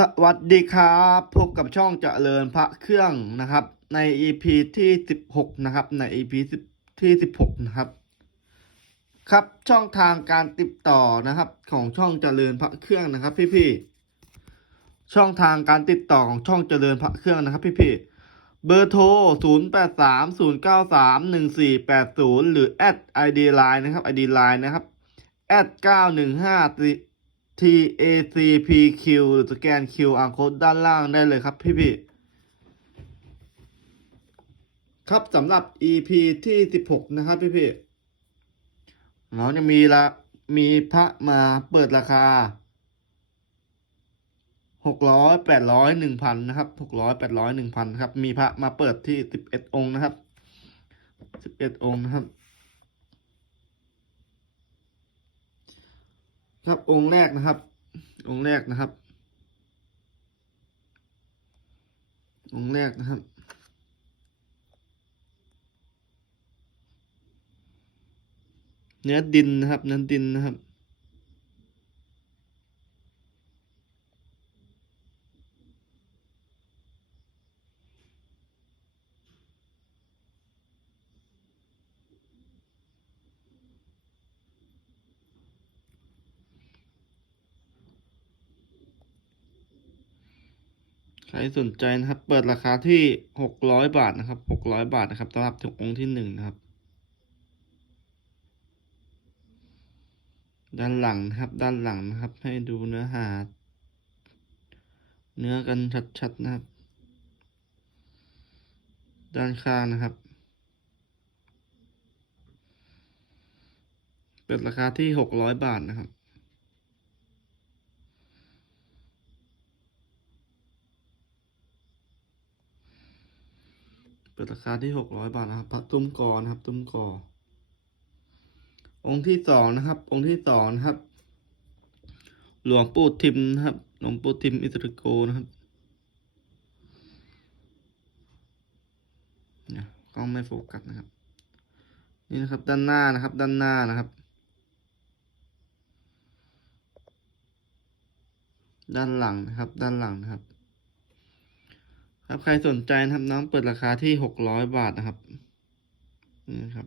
สวัสดีครับ พบกับช่องเจริญพระเครื่องนะครับ ใน EP ที่สิบหกนะครับ ใน EP ที่สิบหกนะครับ ครับช่องทางการติดต่อนะครับของช่องเจริญพระเครื่องนะครับ พี่ๆช่องทางการติดต่อของช่องเจริญพระเครื่องนะครับ พี่ๆเบอร์โทร 0 8 3 0 9 3 1 4 8 0 หรือแอด ID Line นะครับ ID Line นะครับแอด915 TACPQ หรือสแกน QR code ด้านล่างได้เลยครับพี่พี่ครับสำหรับ EP ที่ 16 นะครับพี่พี่เราจะมีละมีพระมาเปิดราคาหกร้อยแปดร้อยหนึ่งพันนะครับหกร้อยแปดร้อยหนึ่งพันครับ มีพระมาเปิดที่สิบเอ็ดองค์นะครับสิบเอ็ดองค์นะครับ ครับองค์แรกนะครับ องค์แรกนะครับ องค์แรกนะครับ เนื้อดินนะครับเนื้อดินนะครับ ใครสนใจนะครับ เปิดราคาที่หกร้อยบาทนะครับหกร้อยบาทนะครับสำหรับถึงองค์ที่หนึ่งนะครับ ด้านหลังนะครับ ด้านหลังนะครับ ให้ดูเนื้อหา เนื้อกันชัดๆนะครับ ด้านข้างนะครับ เปิดราคาที่หกร้อยบาทนะครับ ปิดราคาที่หกร้อยบาทนะครับพระตุ้มกอนะครับ ตุ้มกอ องค์ที่สองนะครับ องค์ที่สองนะครับ หลวงปู่ทิมนะครับ หลวงปู่ทิมอิสริโกนะครับเนี่ยกล้องไม่โฟกัสนะครับ นี่นะครับ ด้านหน้านะครับ ด้านหน้านะครับ ด้านหลังนะครับ ด้านหลังนะครับ ครับใครสนใจนะครับน้องเปิดราคาที่หกร้อยบาทนะครับนี่ครับ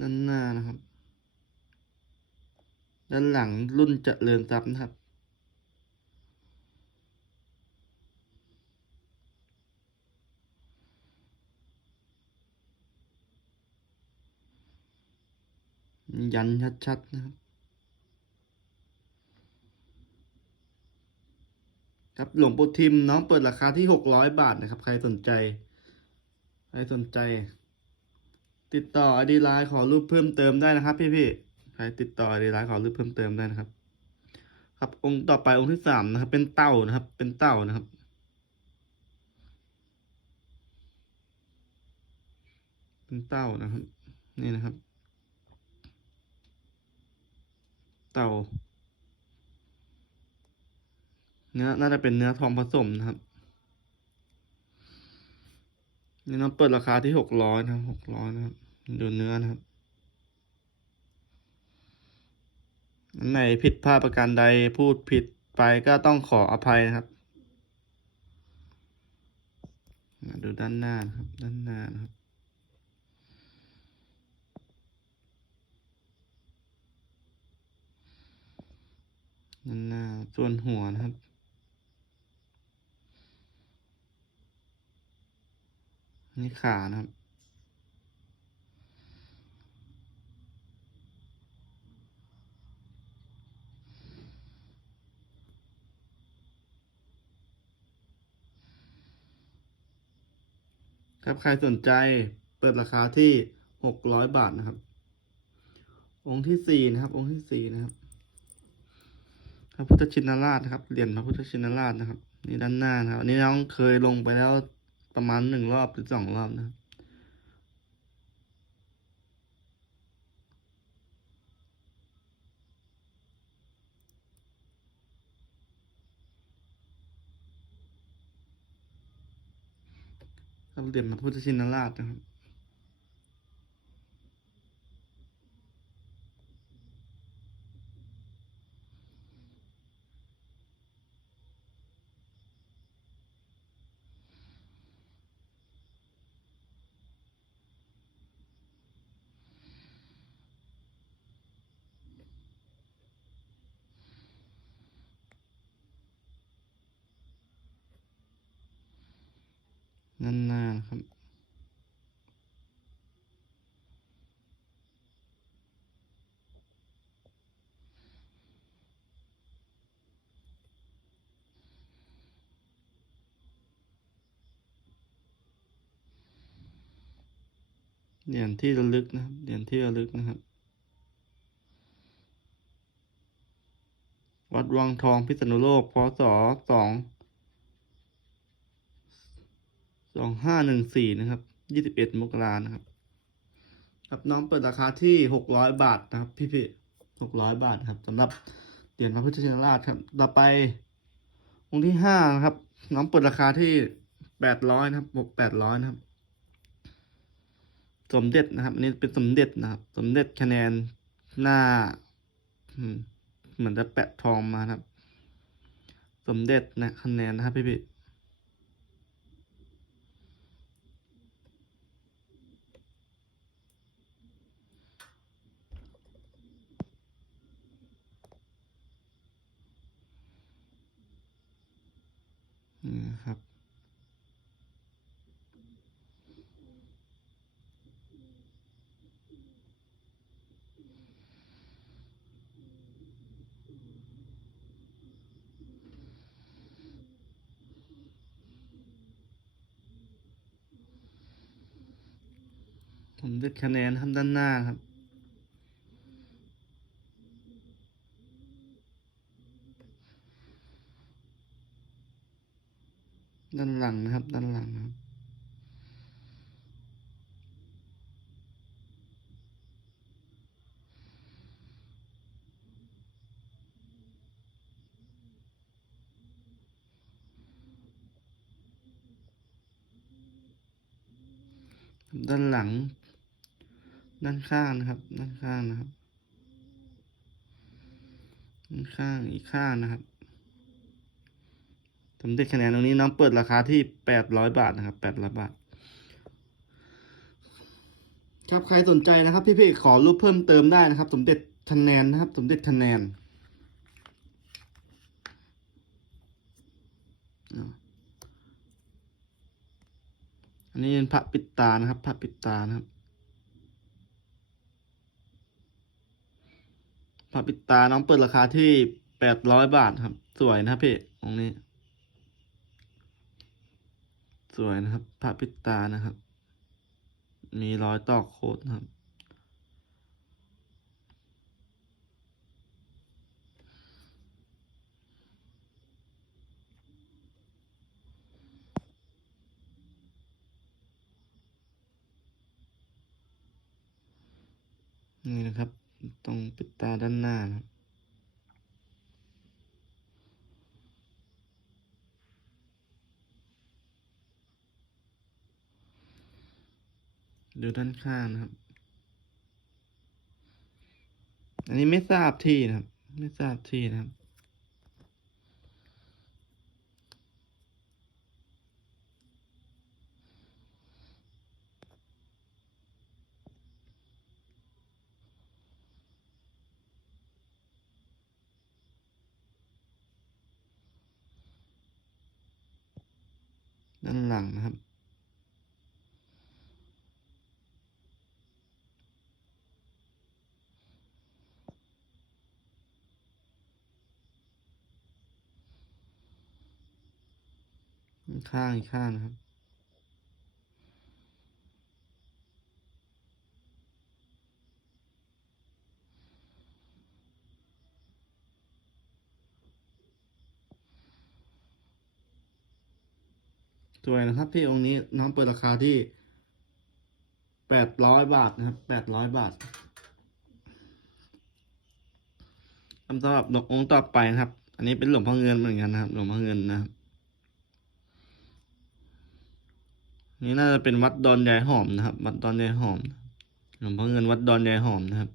ด้านหน้านะครับ ด้านหลังรุ่นจเจริญทรัพย์นะครับ ยันชัดๆนะครับครับหลวงปู่ทิมน้องเปิดราคาที่หกร้อยบาทนะครับ ใครสนใจ ใครสนใจ ติดต่ออดีไลน์ขอรูปเพิ่มเติมได้นะครับ พี่พี่ๆใครติดต่ออดีไลน์ขอรูปเพิ่มเติมได้นะครับ ครับองค์ต่อไปองค์ที่สามนะครับ เป็นเต่านะครับ เป็นเต่านะครับ เป็นเต่านะครับ นี่นะครับ เต่าเนื้อน่าจะเป็นเนื้อทองผสมนะครับ นี่น้องเปิดราคาที่หกร้อยนะครับหกร้อยนะครับ ดูเนื้อนะครับอันไหนผิดพลาดประการใดพูดผิดไปก็ต้องขออภัยนะครับดูด้านหน้านะครับ ด้านหน้านะครับ ด้านหน้าส่วนหัวนะครับ นี่ขานะครับ ครับใครสนใจเปิดราคาที่หกร้อยบาทนะครับ องค์ที่สี่นะครับ องค์ที่สี่นะครับพระพุทธชินราชนะครับเหรียญพระพุทธชินราชนะครับ นี่ด้านหน้านะครับอันนี้น้องเคยลงไปแล้ว ประมาณหนึ่งรอบหรือสองรอบนะครับครับเหรียญพระพุทธชินราชนะครับ ด้านหน้านะครับ เหรียญที่ระลึกนะครับ เหรียญที่ระลึกนะครับ วัดวังทองพิษณุโลก พศสอง สองห้าหนึ่งสี่นะครับ ยี่สิบเอ็ดมกรานะครับ ครับน้องเปิดราคาที่หกร้อยบาทนะครับ พี่พี่หกร้อยบาทครับสำหรับเหรียญพระพุทธชินราชครับ ต่อไป องค์ที่ห้านะครับ น้องเปิดราคาที่แปดร้อยนะครับบวกแปดร้อยนะครับ สมเด็จนะครับ อันนี้เป็นสมเด็จนะครับ สมเด็จคะแนนหน้าเหมือนจะแปะทองมาครับ สมเด็จนะคะแนนนะครับพี่พี่ ผมจะคะแนนทำด้านหน้าครับ ด้านหลังนะครับ ด้านหลังนะครับ ด้านหลัง ด้าน ข้างนะครับ ด้านข้างนะครับ ด้านข้างอีกข้างนะครับสมเด็จคะแนนตรงนี้น้องเปิดราคาที่แปดร้อยบาทนะครับแปดร้อยบาท ครับใครสนใจนะครับ พี่ๆขอรูปเพิ่มเติมได้นะครับ สมเด็จคะแนนนะครับ สมเด็จคะแนนอันนี้เป็นพระปิดตานะครับพระปิดตานะครับ พระปิดตาน้องเปิดราคาที่แปดร้อยบาทครับ สวยนะครับพี่ตรงนี้ สวยนะครับพระปิดตานะครับ มีร้อยตอกโคดนะครับ นี่นะครับ ตรงปิดตาด้านหน้านะครับดูด้านข้างนะครับ อันนี้ไม่ทราบที่นะครับ ไม่ทราบที่นะครับ ด้านหลังนะครับ ข้างอีกข้างนะครับ สวยนะครับ พี่องค์นี้น้องเปิดราคาที่แปดร้อยบาทนะครับแปดร้อยบาทคำสำหรับองค์ต่อไปนะครับ อันนี้เป็นหลวงพ่อเงินเหมือนกันนะครับ หลวงพ่อเงินนะครับนี่น่าจะเป็นวัดดอนยายหอมนะครับ วัดดอนยายหอม หลวงพ่อเงินวัดดอนยายหอมนะครับ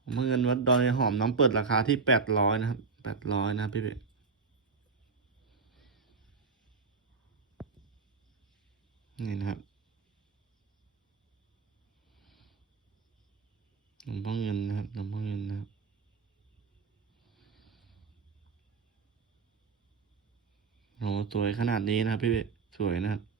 หลวงพ่อเงินวัดดอนยายหอมน้องเปิดราคาที่แปดร้อยนะครับ แปดร้อยนะพี่เบนี่นะครับหลวงพ่อเงินนะครับหลวงพ่อเงินนะครับโหสวยขนาดนี้นะครับพี่เบสวยนะครับ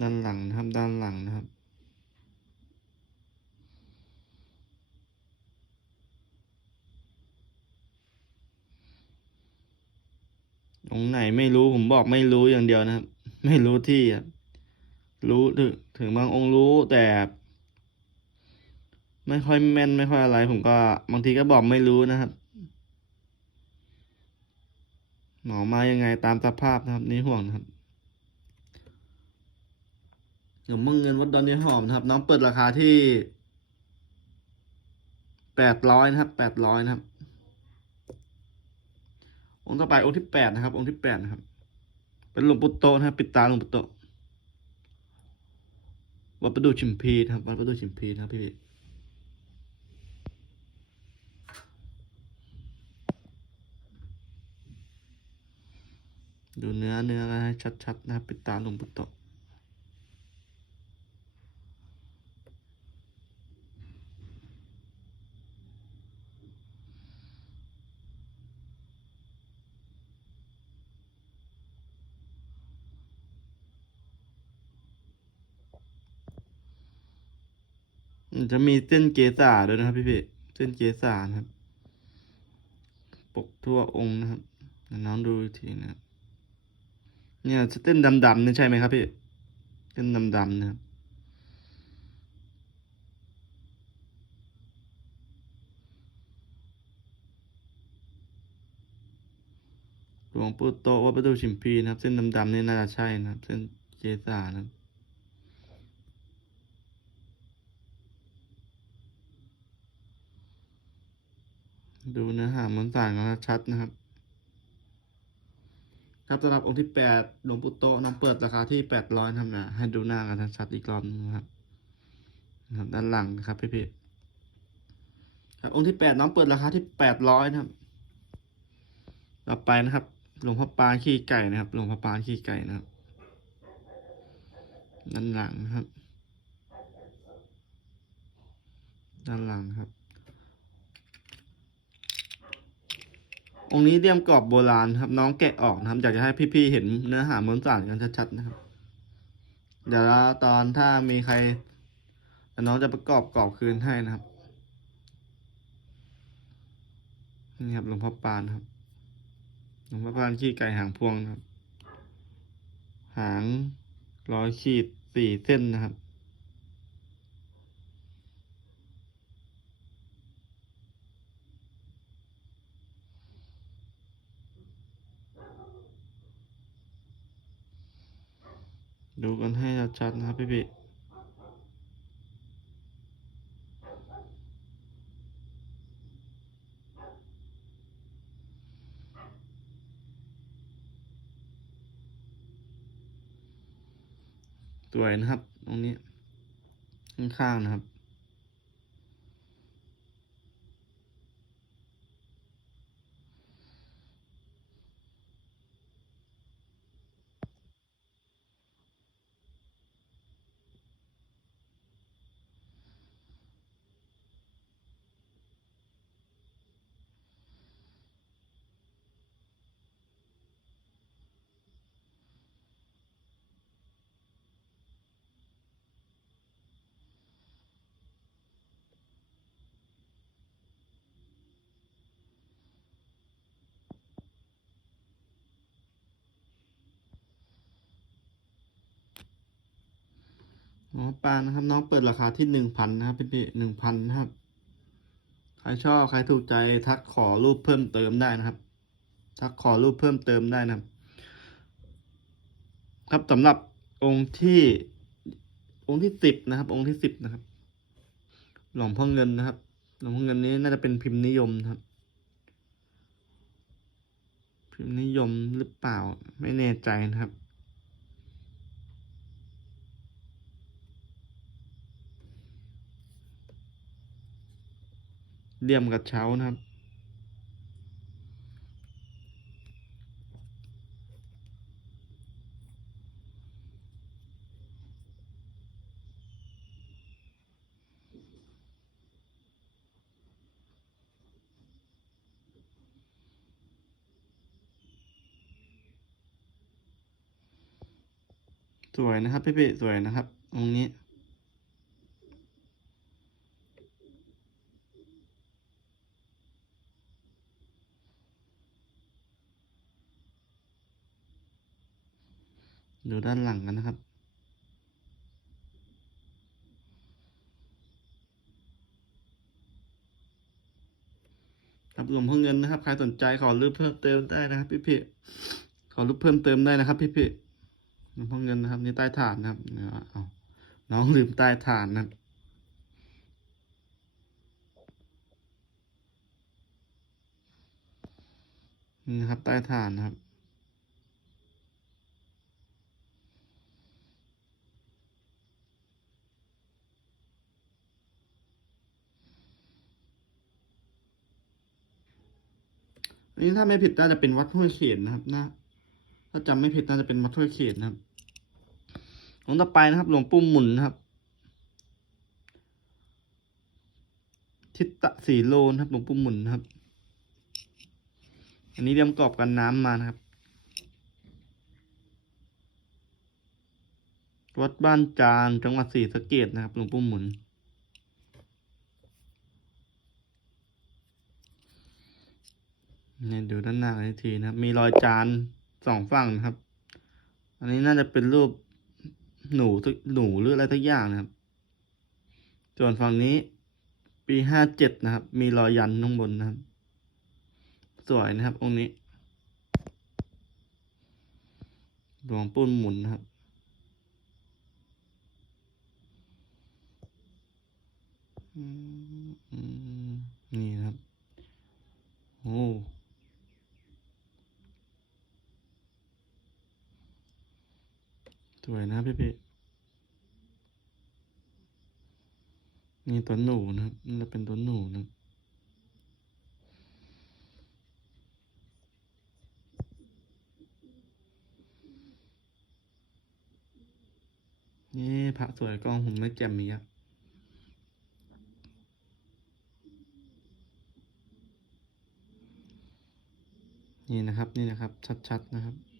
ด้านหลังนะครับ ด้านหลังนะครับ ตรงไหนไม่รู้ผมบอกไม่รู้อย่างเดียวนะครับ ไม่รู้ที่ครับรู้ถึงถึงบางองค์รู้แต่ ไม่ค่อยแม่นไม่ค่อยอะไร ผมก็บางทีก็บอกไม่รู้นะครับหมอมายังไงตามสภาพนะครับ นี่ห่วงนะครับ หลวงพ่อเงินวัดดอนยายหอมนะครับ น้องเปิดราคาที่แปดร้อยนะครับแปดร้อยนะครับ องค์ต่อไปองค์ที่แปดนะครับ องค์ที่แปดนะครับ เป็นหลวงปู่โตนะครับ ปิดตาหลวงปู่โตวัดประดูชิมพีนะครับวัดประดูชิมพีนะครับพี่พี่ดูเนื้อเนื้อนให้ชัดๆนะครับปิดตาหลวงปู่โต จะมีเส้นเกษาด้วยนะครับพี่พี่เส้นเกษานะครับ ปกทั่วองค์นะครับน้องดูทีนะครับเนี่ยเส้นดำๆนี่ใช่ไหมครับพี่เส้นดำๆนะครับหลวงปู่โตวัดประตูชิมพีนะครับ เส้นดำๆนี่น่าจะใช่นะครับ เส้นเจสานะครับ ดูเนื้อหามวลสารกันชัดนะครับ ครับสำหรับองค์ที่แปดหลวงปู่โตน้องเปิดราคาที่แปดร้อยนะครับนะให้ดูหน้ากันชัดอีกรอบนึงนะครับนะครับ ด้านหลังนะครับพี่พี่ครับองค์ที่แปดน้องเปิดราคาที่แปดร้อยนะครับ ต่อไปนะครับ หลวงพ่อปานขี้ไก่นะครับ หลวงพ่อปานขี้ไก่นะครับ ด้านหลังนะครับ ด้านหลังครับ องค์นี้เรียมกรอบโบราณครับ น้องแกะออกนะครับอยากจะให้พี่ๆเห็นเนื้อหามวลสารกันชัดๆนะครับ เดี๋ยวตอนถ้ามีใครน้องจะประกอบกรอบคืนให้นะครับนี่ครับหลวงพ่อปานครับหลวงพ่อปานขี้ไก่หางพวงครับ หางร้อยขีดสี่เส้นนะครับ ดูกันให้ชัดๆนะครับพี่พี่สวยนะครับ ตรงนี้ ข้างๆนะครับ องปานะครับ น้องเปิดราคาที่หนึ่งพันนะครับพี่พี่หนึ่งพันนะครับ ใครชอบใครถูกใจทักขอรูปเพิ่มเติมได้นะครับ ทักขอรูปเพิ่มเติมได้นะครับ ครับสำหรับองค์ที่องค์ที่สิบนะครับ องค์ที่สิบนะครับ หลวงพ่อเงินนะครับ หลวงพ่อเงินนี้น่าจะเป็นพิมพ์นิยมนะครับ พิมพ์นิยมหรือเปล่าไม่แน่ใจนะครับ เลี่ยมกระเช้านะครับ สวยนะครับพี่ๆสวยนะครับองนี้ ดูด้านหลังกันนะครับ ครับหลวงพ่อเงินนะครับ ใครสนใจขอรูปเพิ่มเติมได้นะครับ พี่เพ่ขอรูปเพิ่มเติมได้นะครับ พี่พี่ๆหลวงพ่อเงินนะครับนี่ใต้ฐานนะครับเอาน้องลืมใต้ฐานนะครับนี่นะครับใต้ฐานนะครับ นนี้ถ้าไม่ผิดน่าจะเป็นวัดห้วยเขตนะครับนะ ถ้าจำไม่ผิดน่าจะเป็นวัดห้วยเขตนะครับองค์ต่อไปนะครับ หลวงปู่หมุนนะครับทิตตะสีโลนะครับ หลวงปู่หมุนนะครับ อันนี้เรียมกรอบกันน้ำมานะครับ วัดบ้านจานจังหวัดศรีสะเกดนะครับ หลวงปู่หมุน เนี่ยดูด้านหน้าอีกทีนะครับ มีรอยจานสองฝั่งนะครับ อันนี้น่าจะเป็นรูปหนูสักหนูหรืออะไรทักอย่างนะครับ ส่วนฝั่งนี้ปีห้าเจ็ดนะครับ มีรอยยันข้างบนนะครับ สวยนะครับองค์นี้หลวงปุ้นหมุนนะครับนี่นะครับ โอ้ สวยนะพี่พี่นี่ตัวหนูนะครับนี่จะเป็นตัวหนูนะครับนี่พระสวยกล้องผมไม่แจ่มมีอะนี่นะครับ นี่นะครับ ชัดๆนะครับ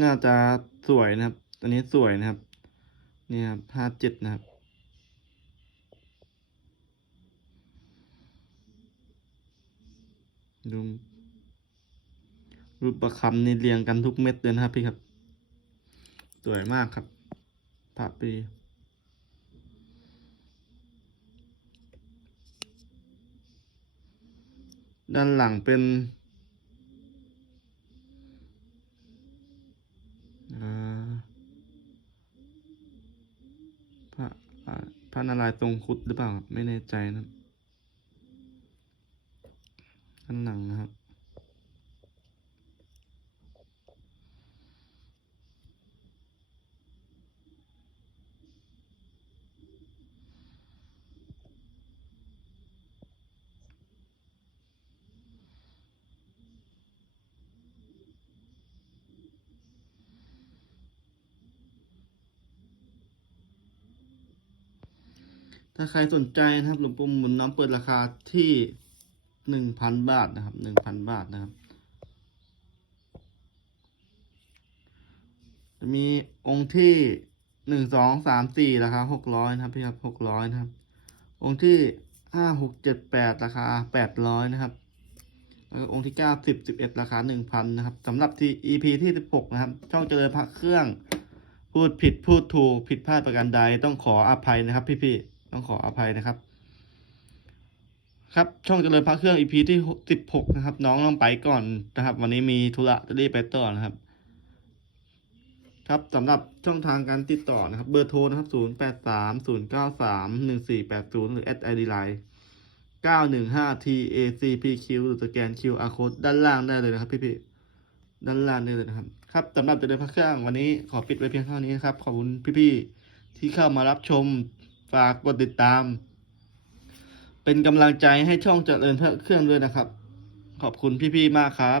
น่าจะสวยนะครับ อันนี้สวยนะครับ นี่ครับห้าเจ็ดนะครับ ดูรูปประคำนี่เรียงกันทุกเม็ดเลยนะครับพี่ครับ สวยมากครับพระปีด้านหลังเป็น พระพระนารายณ์ทรงคุดหรือเปล่า ไม่แน่ใจนะครับด้านหลังนะครับ ถ้าใครสนใจนะครับหลวงปู่หมุนน้ำเปิดราคาที่หนึ่งพันบาทนะครับหนึ่งพันบาทนะครับ จะมีองค์ที่หนึ่งสองสามสี่ราคาหกร้อยนะครับพี่ครับหกร้อยนะครับ องค์ที่ห้าหกเจ็ดแปดราคาแปดร้อยนะครับแล้วก็องค์ที่เก้าสิบสิบเอ็ดราคาหนึ่งพันนะครับสำหรับที่ EP ที่สิบหกนะครับ ช่องเจริญพระเครื่อง พูดผิดพูดถูกผิดพลาดประการใดต้องขออภัยนะครับพี่ๆ ต้องขออภัยนะครับ ครับช่องเจริญพระเครื่อง EP ที่สิบหกนะครับ น้องต้องไปก่อนนะครับ วันนี้มีธุระจะรีบไปต่อนะครับ ครับสำหรับช่องทางการติดต่อนะครับ เบอร์โทรนะครับ0 8 3 0 9 3 1 4 8 0หรือ @id line 915 TACPQ หรือสแกน QR code ด้านล่างได้เลยนะครับพี่ๆด้านล่างได้เลยนะครับ ครับสำหรับเจริญพระเครื่องวันนี้ขอปิดไว้เพียงเท่านี้นะครับ ขอบคุณพี่ๆที่เข้ามารับชม ฝากกดติดตาม เป็นกำลังใจให้ช่องเจริญพระเครื่องด้วยนะครับ ขอบคุณพี่ๆมากครับ